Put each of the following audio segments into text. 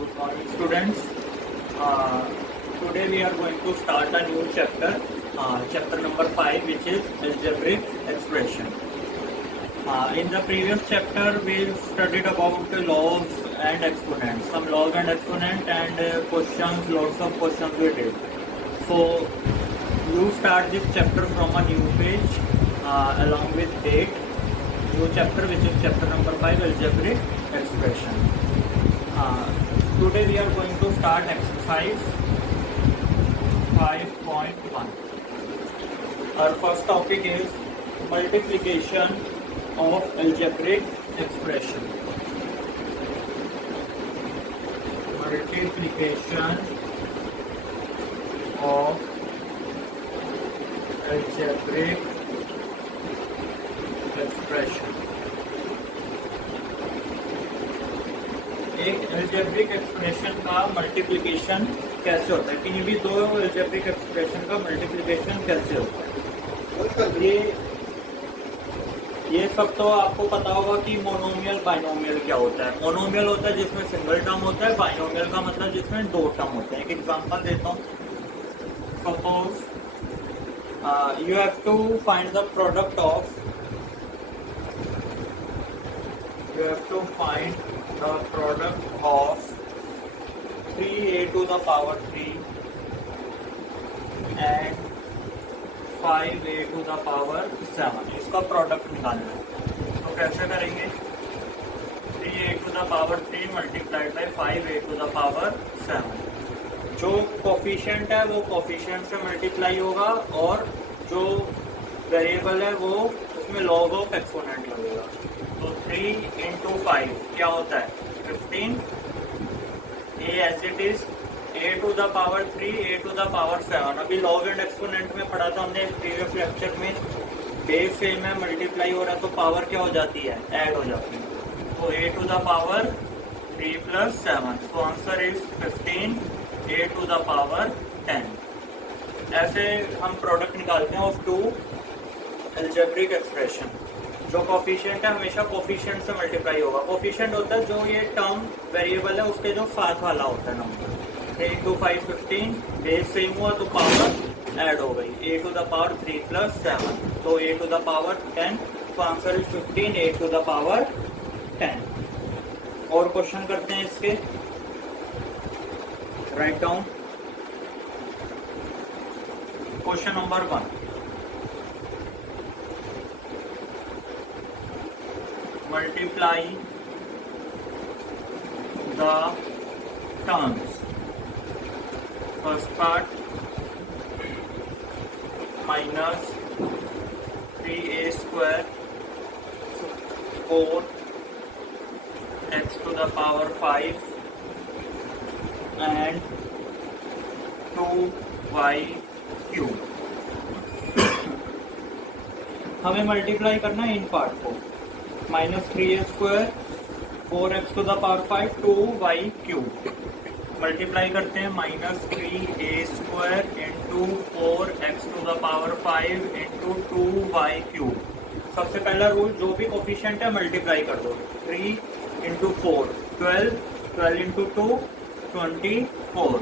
Good morning, students. Uh, Today we are going to start a new chapter, chapter number 5, which is algebraic expression. In the previous chapter, we studied about the laws and exponents, some laws and exponent, and questions, lots of questions we did. So you start this chapter from a new page along with date. New chapter, which is chapter number 5, algebraic expression. Today we are going to start exercise 5.1. Our first topic is multiplication of algebraic expression. Multiplication of algebraic expression. एक algebraic expression का multiplication कैसे होता है, किन्हीं भी दो algebraic expression का multiplication कैसे होता है, ये सब तो आपको पता होगा कि मोनोमियल बाइनोमियल क्या होता है. मोनोमियल होता है जिसमें सिंगल टर्म होता है, बाइनोमियल का मतलब जिसमें दो टर्म होते हैं. एक एग्जांपल देता हूँ. Suppose you have to find the product of the product of 3a to the power 3 and 5a to the power 7. इसका प्रोडक्ट निकालना है. तो कैसे करेंगे? 3a to the power 3 multiplied by 5a to the power 7. जो coefficient है वो coefficient से मल्टीप्लाई होगा और जो वेरिएबल है वो उसमें लॉग ऑफ एक्सपोनेंट लगेगा. तो 3 into 5 क्या होता है? 15. a as it is a to the power 3 a to the power 7. अभी लॉग एंड एक्सपोनेंट में पढ़ा था हमने प्रीवियस लेक्चर में. बेस सेम है, मल्टीप्लाई हो रहा है तो पावर क्या हो जाती है? ऐड हो जाती है. तो a to the power 3 plus 7. तो answer is 15 a to the power 10. ऐसे हम प्रोडक्ट निकालते हैं ऑफ टू अलजेब्रिक एक्सप्रेशन. जो कोफिशिएंट है हमेशा कोफिशिएंट से मल्टीप्लाई होगा. कोफिशिएंट होता है जो ये टर्म वेरिएबल है उसके जो साथ वाला होता है नंबर. 3 into 5 15. बेस सेम हुआ तो पावर ऐड हो गई. a to the power 3 plus 7. तो a to the power 10. तो answer is 15 a to the power 10. और क्वेश्चन करते हैं इसके. Right down. Question number 1. Multiply the terms. First part, minus 3a square 4 x to the power 5 and 2y cube. हमें multiply करना है इन part को. Minus 3a square 4x to the power 5 2y cube. Multiply करते हैं. Minus 3a square into 4x to the power 5 into 2y cube. सबसे पहला rule, जो भी कोफिशिएंट है मल्टीप्लाई कर दो. 3 इंटू 4 12, 12 इंटू 2 24.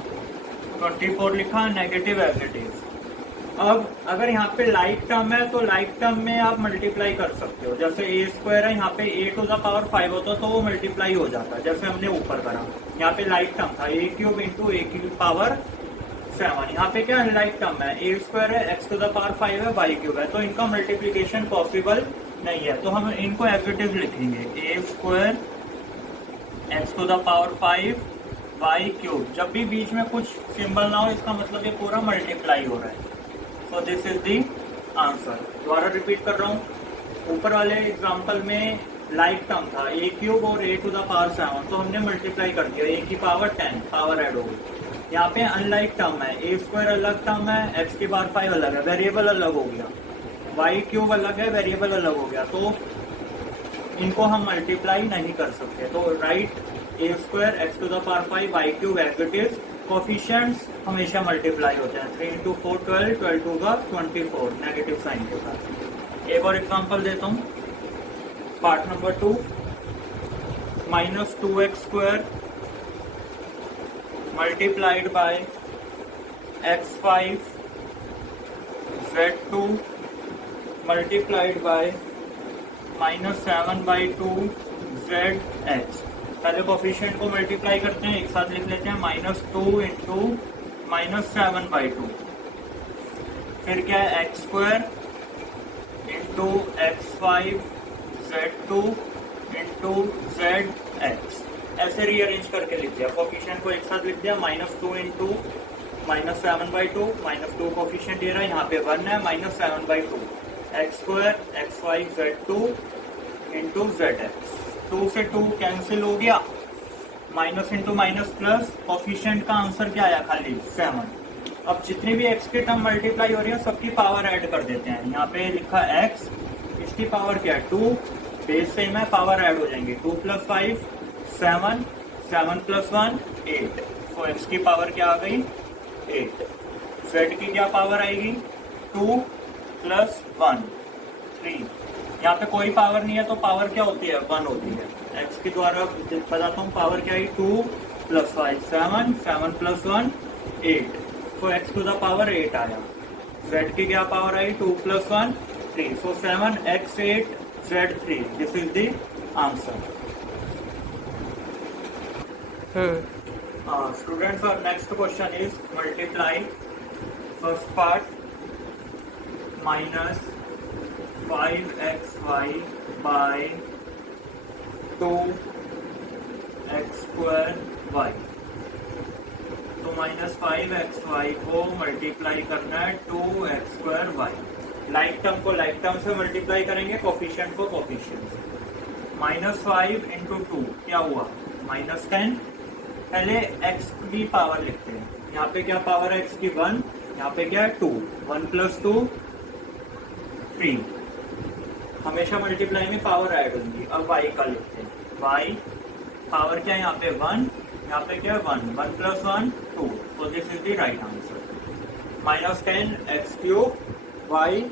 24 लिखा, नेगेटिव एज इट इज. अब अगर यहाँ पे लाइक टर्म है तो लाइक टर्म में आप मल्टीप्लाई कर सकते हो. जैसे ए स्क्वायर है, यहाँ पे a टू द पावर 5 होता तो वो मल्टीप्लाई हो जाता जैसे हमने ऊपर करा. यहाँ पे लाइक टर्म था a cube into a cube power 7. यहाँ पे क्या लाइक टर्म है? a स्क्वायर है, x टू द पावर 5 है, y क्यूब है. तो इनका मल्टीप्लीकेशन पॉसिबल नहीं है. तो हम इनको एज इट इज लिखेंगे. a square x to the power 5 y cube. जब भी बीच में कुछ सिंबल ना हो इसका मतलब ये पूरा मल्टीप्लाई हो रहा है. So this is the answer. दोबारा रिपीट कर रहा हूँ. ऊपर वाले एग्जांपल में लाइक टर्म था a क्यूब और a टू द पावर 7. तो हमने मल्टीप्लाई कर दिया. a की पावर 10, पावर ऐड हो गई. यहाँ पे अनलाइक टर्म है. a स्क्वायर अलग टर्म है, x की पावर 5 अलग है, वेरिएबल अलग हो गया. y क्यूब अलग है, वेरिएबल अलग हो गया. तो इनको हम मल्टीप्लाई नहीं कर सकते. तो write a square x to the power 5 y cube as it is. Coefficients हमेशा मल्टीप्लाई होते हैं. 3 इंटू 4 12, 12 टू का 24 नेगेटिव साइन के साथ. एक और एग्जांपल देता हूँ. Part number 2, -2x square multiplied by x5 z2 multiplied by -7/2 zx। पहले कोफिशिएंट को मल्टीप्लाई करते हैं, एक साथ लिख लेते हैं, -2 इंटू -7/2, फिर क्या है x² into x5 z2 into zx। ऐसे रीअरेंज करके लिख दिया, कोफिशिएंट को एक साथ लिख दिया, -2 इंटू -7/2, -2 कोफिशिएंट ये रहा, यहाँ पे 1 है, -7/2 x² x5 z2 into zx। 2 से 2 कैंसिल हो गया, minus into minus plus, coefficient का आंसर क्या आया, खाली 7। अब जितनी भी x की टर्म मल्टीप्लाई हो रही है सबकी पावर ऐड कर देते हैं। यहाँ पे लिखा x, इसकी पावर क्या है 2, बेस सेम है, पावर ऐड हो जाएंगे, 2 + 5 7, 7 + 1 8। तो x की पावर क्या आ गई 8। z की क्या पावर आएगी 2 + 1 3। यहाँ पे कोई पावर नहीं है तो पावर क्या होती है 1 होती है। x के द्वारा बताता हूँ, पावर क्या आई 2 + 5 7, 7 + 1 8। तो x टू द पावर 8 आया। z की क्या power I 2 + 1 3। So 7 x 8 z 3। This is the answer. Students, our next question is multiply first part minus 5xy by 2x² y। तो -5xy को मल्टीप्लाई करना है 2x² y। लाइक टर्म को like term से multiply करेंगे, coefficient को coefficient से। -5 into 2 क्या हुआ -10। पहले x की पावर लिखते हैं, यहाँ पे क्या पावर है x की 1, यहाँ पे क्या है 2, 1 + 2 3। हमेशा मल्टीप्लाई में पावर ऐड होगी। अब y का लिखते हैं, y पावर क्या है यहाँ पे 1, यहाँ पे क्या है 1, 1 + 1 2। so this is the right answer। -10 x³ y²।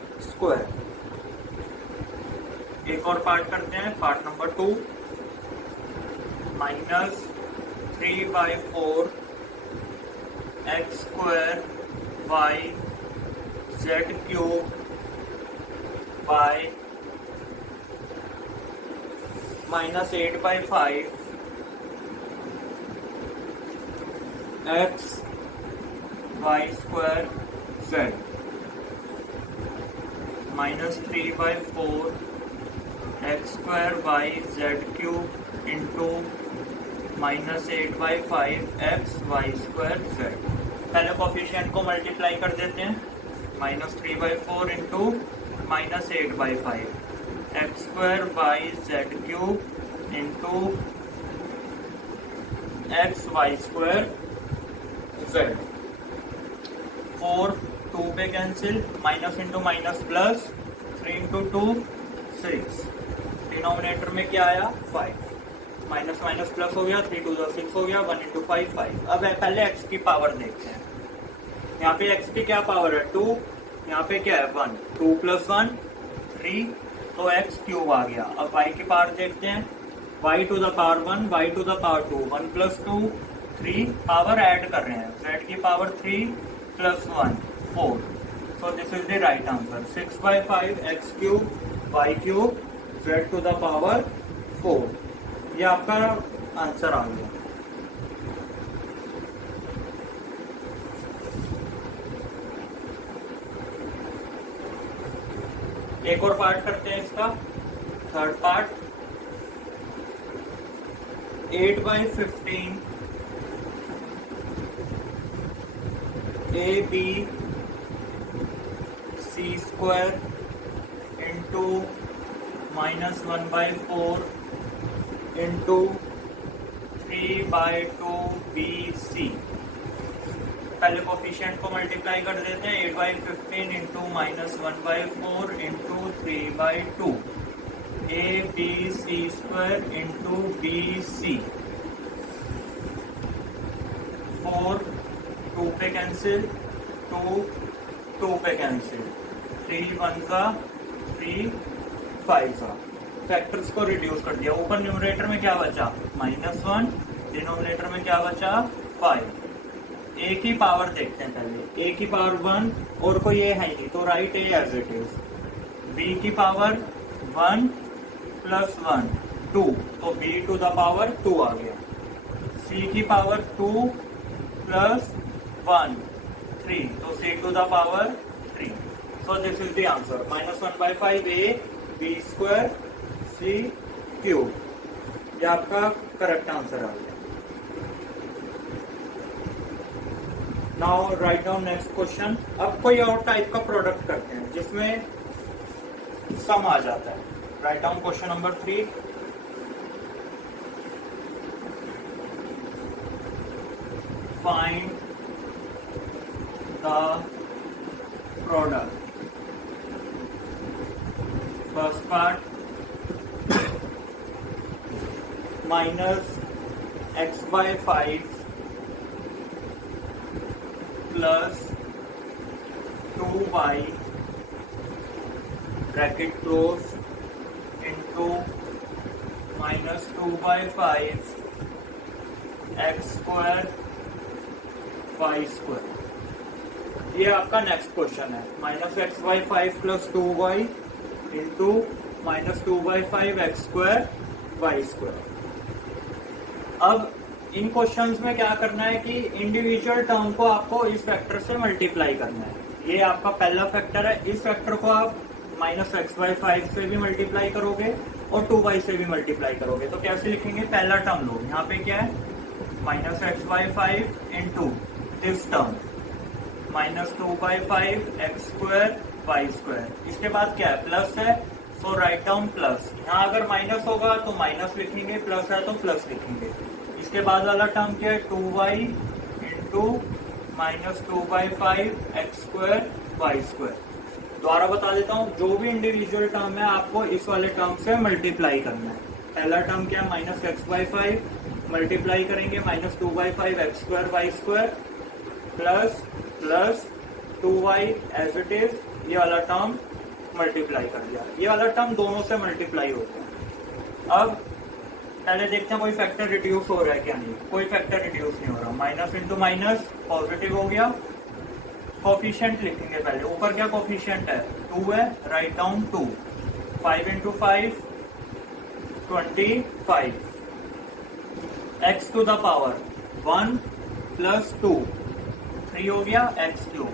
एक और पार्ट करते हैं, part number 2 -3/4 x² y z³ by -8/5 x y² z। -3/4 x² y z³ into -8/5 x y² z। पहले कोफिशिएंट को मल्टीप्लाई कर देते हैं, -3/4 into -8/5 x² y z³ into x y² z। 4 2 पे cancel, minus into minus plus, 3 into 2 6। Denominator में क्या आया 5, minus minus plus हो गया, 3 2 6 हो गया, 1 इंटू 5 5। अब पहले x की पावर देखते हैं। यहाँ पे x की क्या पावर है 2, यहाँ पे क्या है 1, 2 + 1 3, तो x³ आ गया। अब y की पावर देखते हैं, y to the power 1, y to the power 2, 1 + 2 3, power add कर रहे हैं, z की power 3 + 1 4। So this is the right answer. 6/5 x³ y³ z to the power 4, ये आपका आंसर आ गया। एक और पार्ट करते हैं इसका, third part 8/15 AB C² into -1/4 into 3/2 BC। पहले कोफिशिएंट को मल्टीप्लाई कर देते हैं, 8/15 into -1/4 into 3/2 ABC² into BC। 4 2 पे कैंसिल, 2 2 पे कैंसिल, 3 1 3 5। फैक्टर्स को रिड्यूस कर दिया। ऊपर न्यूमरेटर में क्या बचा -1, डिनोमिनेटर में क्या बचा 5। ए की पावर देखते हैं पहले, ए की पावर 1 और कोई ए है नहीं तो write A as it is. B की पावर 1 प्लस 1 2 तो बी टू द पावर 2 आ गया। सी की पावर 2 प्लस 1 3 तो C to the power 3। So this is the answer -1/5 A B square C cube. ये आपका करेक्ट आंसर आ गया। Now write down next question. अब कोई और टाइप का प्रोडक्ट करते हैं जिसमें सम आ जाता है। Write down question number 3। Find the product. First part -x/5 plus 2y bracket close into -2/5 x square y square. ये आपका नेक्स्ट क्वेश्चन है। -x/5 plus 2y into -2/5 x square y square. अब इन क्वेश्चंस में क्या करना है कि इंडिविजुअल टर्म को आपको इस फैक्टर से मल्टीप्लाई करना है। ये आपका पहला फैक्टर है। इस फैक्टर को आप -x/5 से भी मल्टीप्लाई करोगे और 2y से भी मल्टीप्लाई करोगे। तो कैसे लिखेंगे? पहला टर्म लो, यहाँ पे क्या है -x/5 into this term -2/5 x square y square. इसके बाद क्या है? प्लस है, सो राइट डाउन प्लस। यहाँ अगर माइनस होगा तो माइनस लिखेंगे, प्लस है तो प्लस लिखेंगे। इसके बाद वाला टर्म क्या है? 2y into -2/5 x square y square. दोबारा बता देता हूँ, जो भी इंडिविजुअल टर्म है आपको इस वाले टर्म से मल्टीप्लाई करना है। पहला टर्म क्या है? -x/5 मल्टीप्लाई करेंगे -2/5 x square y square plus 2y as it is. ये वाला टर्म मल्टीप्लाई कर दिया। ये वाला टर्म दोनों से मल्टीप्लाई होता है। अब पहले देखते हैं कोई फैक्टर रिड्यूस हो रहा है क्या। नहीं, कोई फैक्टर रिड्यूस नहीं हो रहा। माइनस इंटू माइनस पॉजिटिव हो गया। कोफिशिएंट लिखेंगे पहले। ऊपर क्या कोफिशिएंट है? 2 है, write down 2। 5 into 5 25 x to the power 1 plus 2 3 हो गया x cube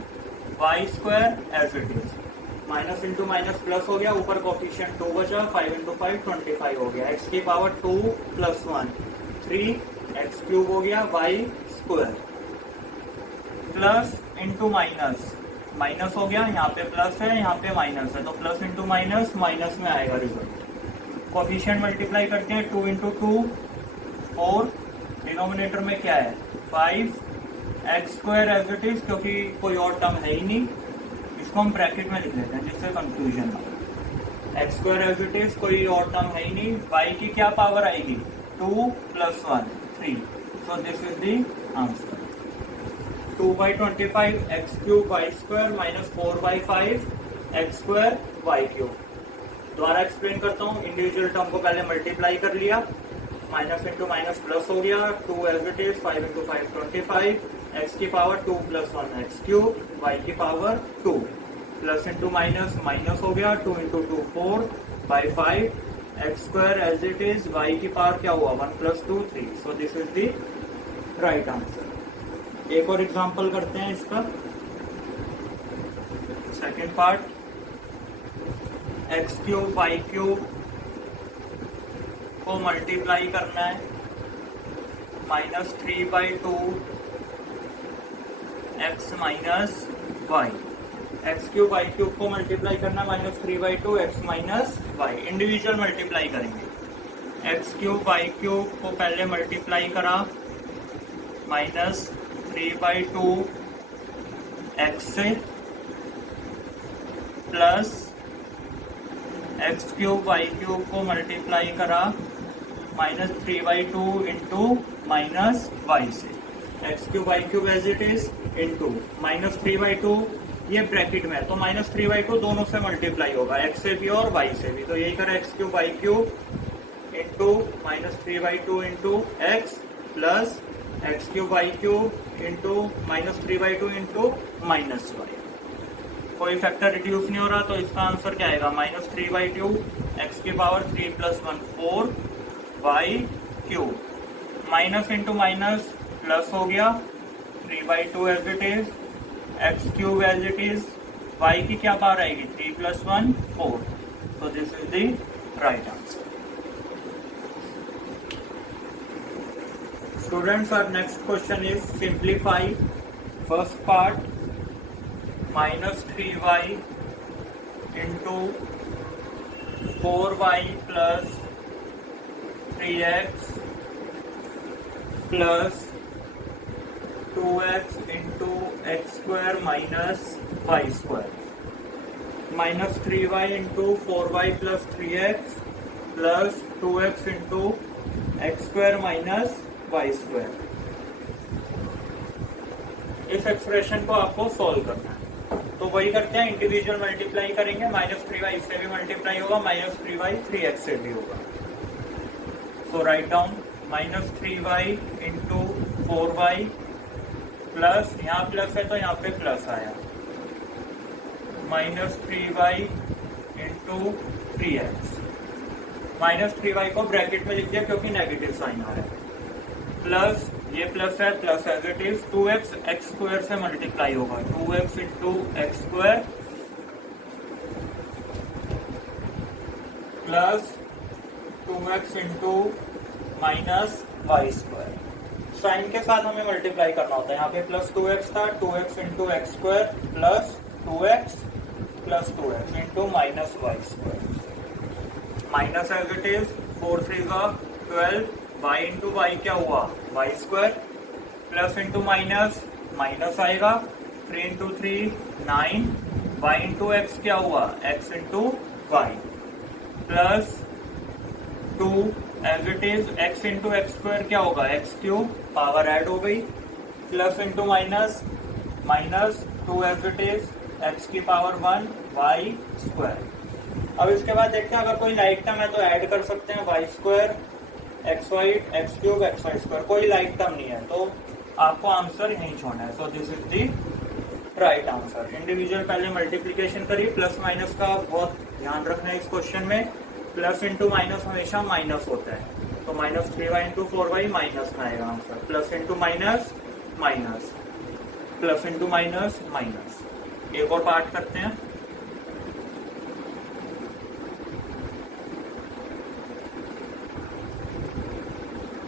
y square as it is. Minus into minus plus हो गया। ऊपर कोफिशिएंट 2 बचा। 5 इंटू 5 25 हो गया। x की पावर 2 प्लस 1 3 x क्यूब हो गया y square plus into minus minus हो गया। यहाँ पे प्लस है, यहाँ पे माइनस है तो प्लस इंटू माइनस माइनस में आएगा रिजल्ट। कोफिशिएंट मल्टीप्लाई करते हैं 2 इंटू 2 4। डिनोमिनेटर में क्या है? 5 x square as it is, क्योंकि कोई और टर्म है ही नहीं। इसको हम ब्रैकेट में लिख लेते हैं जिससे कंफ्यूजन ना। x square as it is, कोई और टर्म है ही नहीं। y की क्या पावर आएगी? 2 plus 1 3। So this is the answer. 2/25 x cube y square minus 4/5 x square y cube. दोबारा एक्सप्लेन करता हूँ। इंडिविजुअल टर्म को पहले मल्टीप्लाई कर लिया। माइनस इंटू माइनस प्लस हो गया। 2 as it is, 5 into 5 25 x की power 2 plus 1 x cube y की power 2 plus into minus minus हो गया। 2 into 2 4 by 5 x square as it is. y की पावर क्या हुआ? 1 plus 2 3। So this is the right answer. एक और example करते हैं इसका। Second part x cube y cube को मल्टीप्लाई करना है -3/2 x minus y। x cube y cube को मल्टीप्लाई करना -3/2 x minus y। Individual multiply करेंगे। x क्यूब y क्यूब को पहले मल्टीप्लाई करा -3/2 x से plus x cube y cube को मल्टीप्लाई करा -3/2 इंटू माइनस y से। x cube y cube as it is into -3/2 ये ब्रैकेट में है तो -3/2 दोनों से मल्टीप्लाई होगा, x से भी और y से भी। तो यही करा x cube y cube into -3/2 into x plus x cube y cube into -3/2 into -y। कोई फैक्टर रिड्यूस नहीं हो रहा तो इसका आंसर क्या आएगा, -3/2 एक्स की power 3 + 1 4 y cube, minus into minus plus हो गया, 3/2 as it is, x cube as it is, y की क्या पावर आएगी 3 + 1 4। So this is the right answer. Students, our next question is simplify first part -3y into 4y plus 3x plus 2x into x square minus y square, -3y into 4y plus 3x plus 2x into x square minus y square। इस expression को आपको solve करना है, तो वही करते हैं, individual multiply करेंगे। -3y इससे भी मल्टीप्लाई होगा, -3y 3x से भी होगा। So write down -3y into 4y plus, यहाँ प्लस है तो यहाँ पे प्लस आया, -3y इंटू 3x, -3y को ब्रैकेट में लिख दिया क्योंकि नेगेटिव साइन आ रहा है, प्लस ये प्लस है, plus as it is, 2x x square से मल्टीप्लाई होगा, 2x into x square plus 2x into minus Y square. Sign के साथ हमें मल्टीप्लाई करना होता है, यहाँ पे प्लस 2x था, 2x into x square plus 2x plus 2x into minus Y square, minus as it is, 4 3 12, y into y क्या हुआ y square, plus into minus minus आएगा, 3 इंटू 3 9, y इंटू एक्स क्या हुआ x into y, plus 2 as it is, x into x square क्या होगा x cube, power add हो गई, plus into minus minus 2 as it is, x की power 1 y square. अब इसके बाद देखते हैं अगर कोई लाइक टर्म है तो ऐड कर सकते हैं, y square x y x cube x y square, कोई लाइक टर्म नहीं है तो आपको आंसर यहीं छोड़ना है। So this is the right answer. Individual पहले मल्टीप्लीकेशन करिए, प्लस माइनस का बहुत ध्यान रखना है इस क्वेश्चन में, प्लस इंटू माइनस हमेशा माइनस होता है, तो -3y इंटू 4y माइनस में आएगा answer, plus into minus minus, plus into minus minus. एक और पार्ट करते हैं,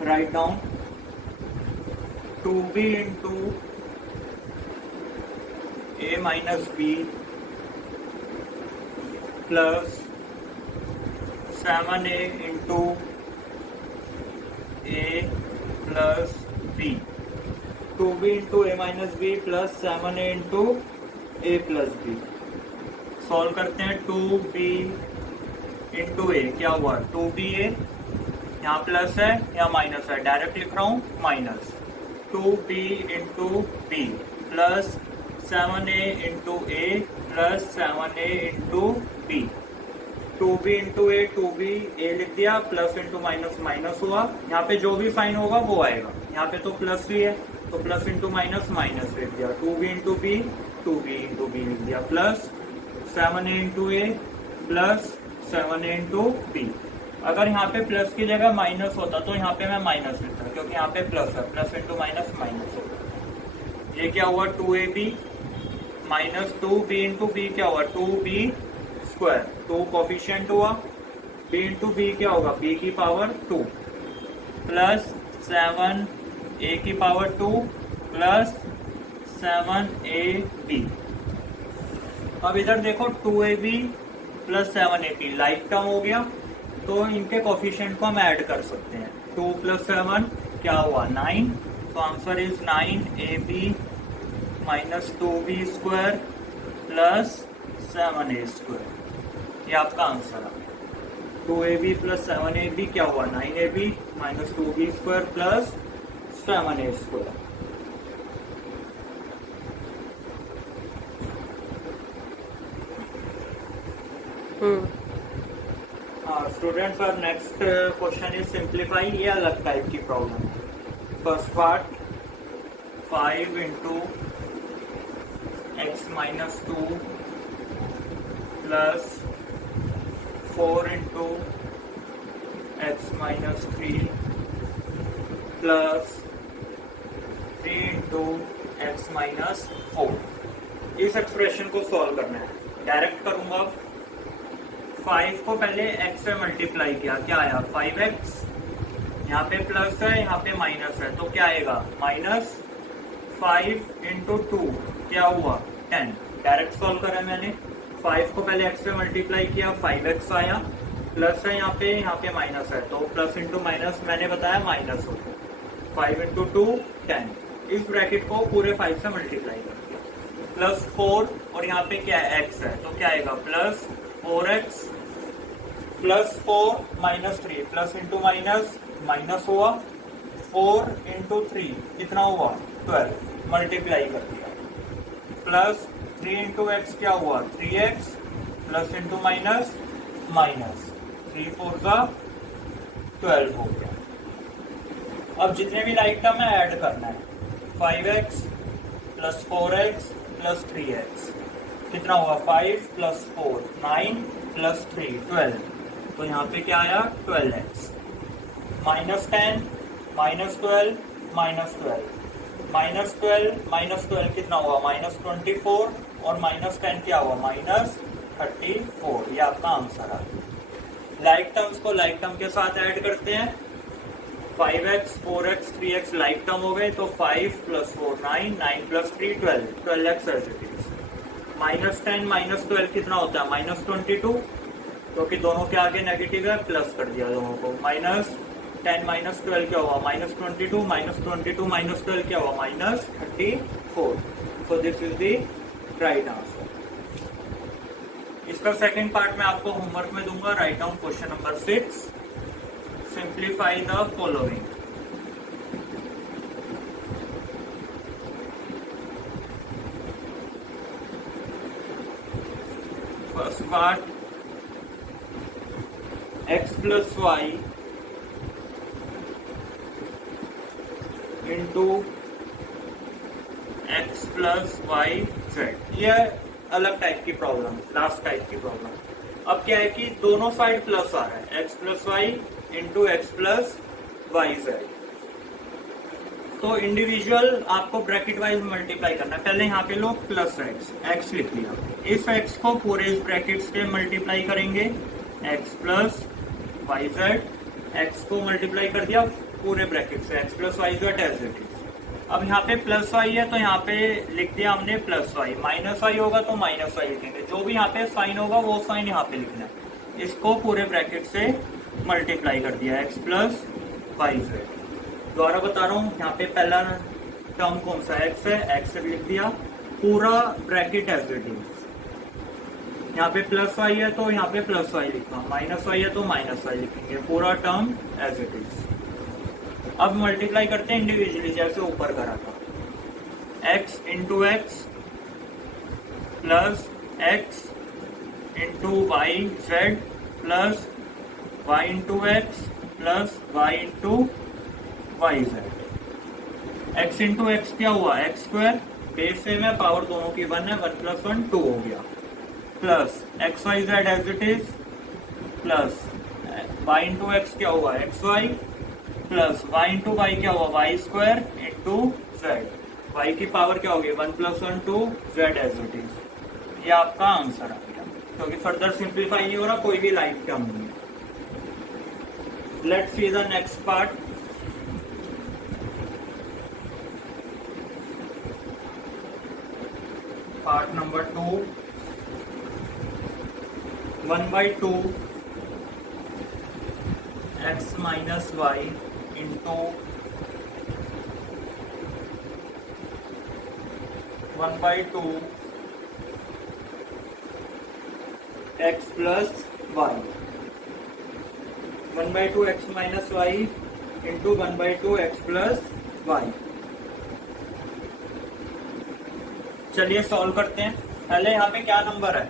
write down 2b into a minus b plus 7a into a plus b, 2b into a minus b plus 7a into a plus b। Solve करते हैं, 2b into a क्या हुआ 2ba, यहाँ plus है या minus है, direct लिख रहा हूँ minus, 2b into B plus 7a into A plus 7a into B, 2b into A, 2b A लिख दिया, प्लस इंटू माइनस माइनस हुआ, यहाँ पे जो भी साइन होगा वो आएगा, यहाँ पे तो प्लस ही है तो प्लस इंटू माइनस माइनस लिख दिया, 2b into B 2b into B लिख दिया, plus 7a into A plus 7a into B. अगर यहाँ पे प्लस की जगह माइनस होता तो यहाँ पे मैं माइनस लिखता क्योंकि यहाँ पे प्लस है, प्लस इंटू माइनस माइनस होगा। ये क्या हुआ 2ab minus 2b into B क्या हुआ 2b स्क्वायर, 2 कोफिशिएंट हुआ, b इंटू बी क्या होगा b की पावर 2 प्लस 7a की पावर 2 प्लस 7ab। अब इधर देखो 2ab plus 7ab like term हो गया तो इनके कोफिशिएंट को हम ऐड कर सकते हैं, 2 प्लस 7 क्या हुआ 9, तो answer is 9ab minus 2b square plus 7a square, ये आपका आंसर है। 2ab प्लस 7ab क्या हुआ 9ab minus 2b square plus 7a square. Students, और नेक्स्ट क्वेश्चन इज सिंप्लीफाई, ये अलग टाइप की प्रॉब्लम है। First part 5 into x minus 2 plus 4 into x minus 3 plus 3 into x minus 4। इस expression को solve करना है। डायरेक्ट करूंगा। 5 को पहले x से मल्टीप्लाई किया, क्या आया 5x, यहाँ पे प्लस है यहाँ पे माइनस है, तो क्या आएगा माइनस 5 इंटू 2 क्या हुआ 10। डायरेक्ट सॉल्व करा मैंने। 5 को पहले x से मल्टीप्लाई किया 5x आया, प्लस है यहाँ पे माइनस है, तो प्लस इंटू माइनस मैंने बताया माइनस हो। 5 इंटू 2 10। इस ब्रैकेट को पूरे 5 से मल्टीप्लाई कर दिया, प्लस 4 और यहाँ पे क्या है x है, तो क्या आएगा plus 4x plus 4 minus 3, plus into minus minus हुआ, 4 इंटू 3 कितना हुआ 12, मल्टीप्लाई कर दिया, प्लस 3 इंटू एक्स क्या हुआ 3x plus into minus minus 3 4 का 12 हो गया। अब जितने भी लाइक टर्म है ऐड करना है। 5x plus 4x plus 3x कितना हुआ 5 प्लस 4 9 प्लस 3 12, तो यहाँ पे क्या आया 12x, minus 10 minus 12 minus 12 minus 12 कितना हुआ माइनस 24 और माइनस 10 क्या हुआ माइनस 34। ये आपका आंसर है। लाइक टर्म्स को लाइक टर्म के साथ ऐड करते हैं। 5x 4x 3x like term हो गए, तो 5 plus 4 9 9 plus 3 12 12x as it is. Minus 10 minus 12 कितना होता है माइनस 22, क्योंकि दोनों के आगे नेगेटिव है प्लस कर दिया दोनों को। माइनस 10 माइनस 12 क्या हुआ माइनस 22 माइनस 22 माइनस 12 क्या हुआ minus 34। So this is the right answer. इसका सेकंड पार्ट मैं आपको होमवर्क में दूंगा। Right down question number 6, simplify the following. First part x plus y into x plus y z. यह अलग टाइप की प्रॉब्लम, लास्ट टाइप की problem. अब क्या है कि दोनों साइड प्लस आ रहा है, x plus y into x plus y z. तो इंडिविजुअल आपको ब्रैकेट वाइज मल्टीप्लाई करना है। पहले यहाँ पे लोग प्लस एक्स लिख लिया, इस एक्स को पूरे इस ब्रैकेट से मल्टीप्लाई करेंगे, x plus y z, x को मल्टीप्लाई कर दिया पूरे ब्रैकेट से, x plus y z as it is. अब यहाँ पे प्लस वाई है तो यहाँ पे लिख दिया हमने प्लस वाई, माइनस वाई होगा तो माइनस वाई लिखेंगे, जो भी यहाँ पे साइन होगा वो साइन यहाँ पे लिखना है। इसको पूरे ब्रैकेट से मल्टीप्लाई कर दिया, एक्स प्लस वाई जेड। दोबारा बता रहा हूँ, यहाँ पे पहला टर्म कौन सा एक्स है, एक्स लिख दिया पूरा ब्रैकेट एज इट इज। यहाँ पे प्लस वाई है तो यहाँ पे प्लस वाई लिखा, माइनस वाई है तो माइनस वाई लिखेंगे, पूरा टर्म एज इट इज। अब मल्टीप्लाई करते हैं इंडिविजुअली जैसे ऊपर करा था, x into x plus x into y z plus y into x plus y into y z. X into x क्या हुआ एक्स स्क्वायर, बेस सेम है, पावर दोनों की 1 है, 1 प्लस 1 2 हो गया, plus x y z as it is plus y into x क्या हुआ x y plus y into y क्या हुआ y square into z. Y की पावर क्या होगी 1 plus 1 2 z as it is. ये आपका आंसर आ गया, क्योंकि फर्दर सिंप्लीफाई नहीं हो रहा, कोई भी लाइक टर्म नहीं है। Let's see the next part. Part number 2, 1/2 x minus Y into 1/2 x plus y, 1/2 x minus Y into 1/2 x plus y. चलिए सॉल्व करते हैं। पहले यहाँ पे क्या नंबर है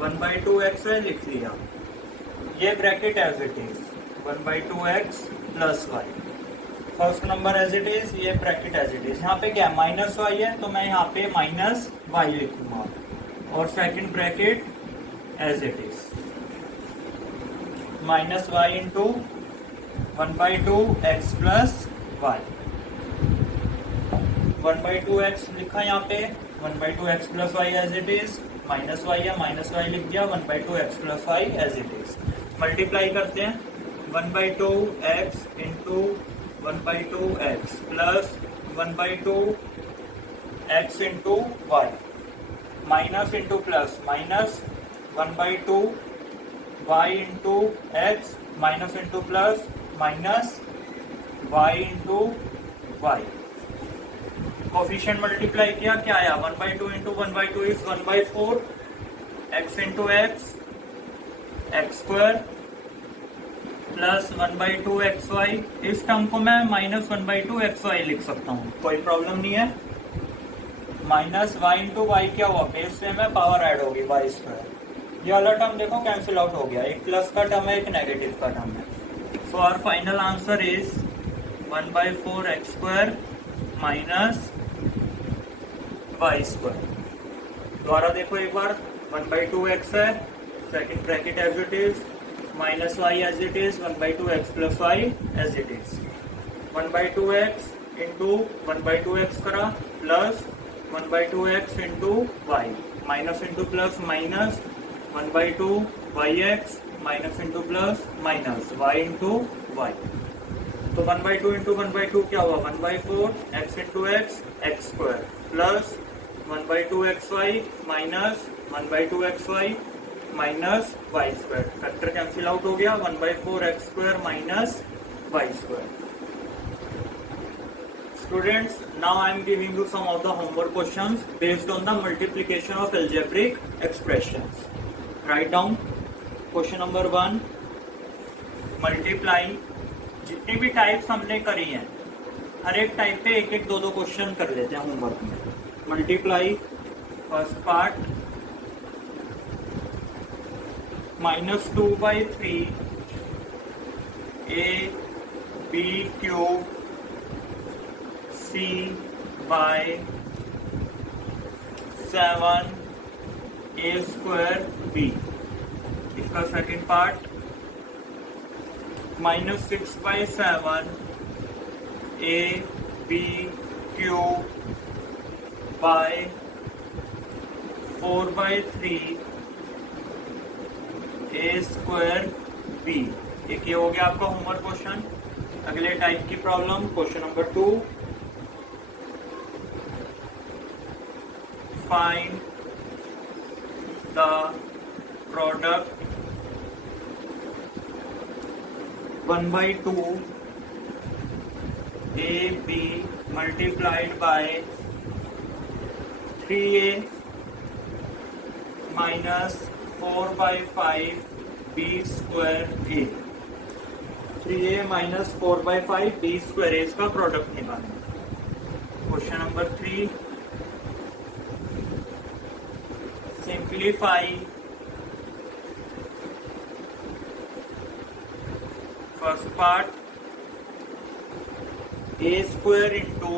1/2 x है, लिख लिया, ये bracket as it is 1/2 x plus y. First number as it is, ये ब्रैकेट एज इट इज। यहाँ पे क्या माइनस वाई है तो मैं यहाँ पे माइनस वाई लिखूंगा, और second bracket as it is minus Y into 1/2 x plus y. 1/2 x लिखा यहाँ पे, 1/2 x plus Y as it is, minus y है माइनस वाई लिख दिया, 1/2 x plus Y as it is. Multiply करते हैं, 1/2 x into 1/2 x plus 1/2 x into Y, minus into plus minus 1/2 y into x, minus into plus minus Y into Y. Coefficient multiply किया, क्या आया 1/2 into 1/2 is 1/4 x into x, x square plus 1/2 x y. इस term को मैं minus 1/2 x Y लिख सकता हूँ, कोई प्रॉब्लम नहीं है। माइनस वाई इंटू वाई क्या हुआ, बेस सेम है, पावर ऐड होगी वाई स्क्वायर। ये वाला टर्म देखो कैंसिल आउट हो गया, एक प्लस का टर्म है एक नेगेटिव का टर्म है। So our final answer is 1/4 x square minus Y square. द्वारा देखो एक बार, 1/2 एक्स है, second bracket as it is, minus Y as it is, 1/2 x plus Y as it is. 1/2 x into 1/2 X करा plus 1/2 x into Y, minus into plus minus 1/2 Y X, minus into plus minus Y into Y. तो 1/2 into 1/2 क्या हुआ, 1/4 x into x, x square plus 1/2 x y minus 1/2 x y minus Y square. Factor cancel out हो गया, 1/4 x square minus Y square. Students, now I am giving you some of the homework questions based on the multiplication of algebraic expressions. Write down question number 1. Multiply. जितनी भी types हमने करी हैं, हर एक type पे एक एक दो दो क्वेश्चन कर लेते हैं होमवर्क में। Multiply first part, -2/3 a b cube c by 7 a square b। इसका second part -6/7 a b cube by 4/3 a square b। एक ये हो गया आपका होमवर्क क्वेश्चन। अगले टाइप की problem, question number 2, find the product 1/2 ab multiplied by 3a minus 4/5 b square a। 3a minus 4/5 b square a इसका product निकालना। Question number 3, simplify first part a square into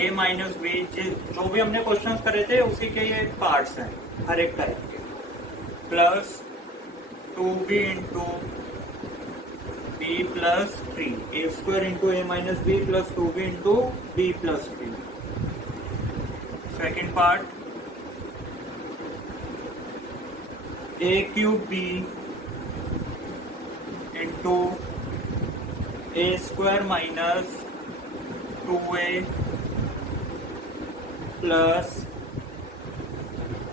a minus b। जो भी हमने questions करे थे उसी के ये पार्ट्स हैं हर एक टाइप के, plus 2b into b plus 3, a square into a minus b plus 2b into b plus 3। Second part a cube b into a square minus 2a plus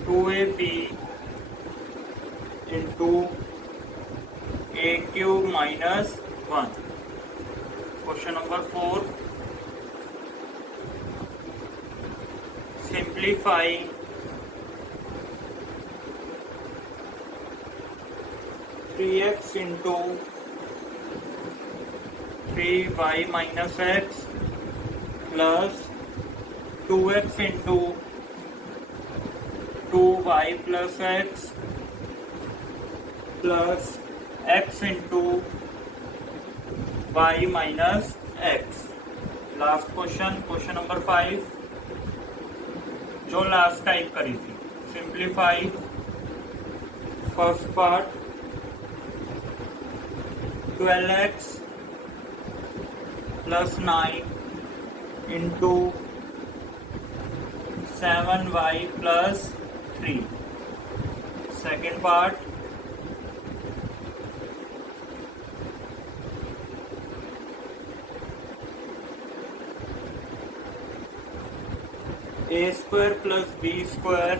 2ab into a cube minus 1। Question number 4, simplify x into 3y minus x plus 2x into 2y plus x plus x into y minus x। Last question, question number 5, जो last type करी थी, simplify first part 12x plus 9 into 7y plus 3। Second part a square plus b square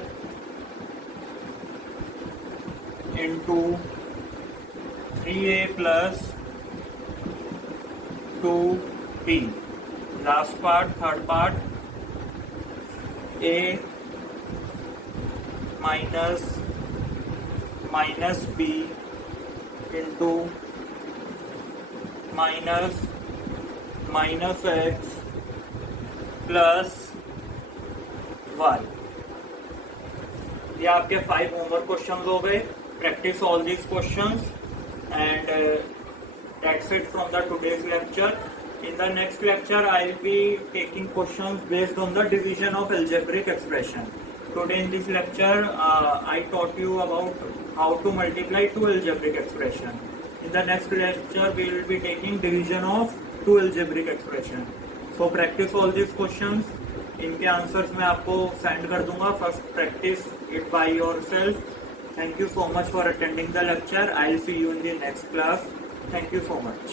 into 3a plus 2b। Last part, third part, a minus b into minus x plus y। ये आपके 5 homework questions हो गए। Practice all these questions and that's it from the today's lecture. In the next lecture I'll be taking questions based on the division of algebraic expression. Today in this lecture I taught you about how to multiply two algebraic expression. In the next lecture we will be taking division of two algebraic expression. So practice all these questions. इनके answers मैं आपको send कर दूंगा। First practice it by yourself. Thank you so much for attending the lecture. I'll see you in the next class. Thank you so much.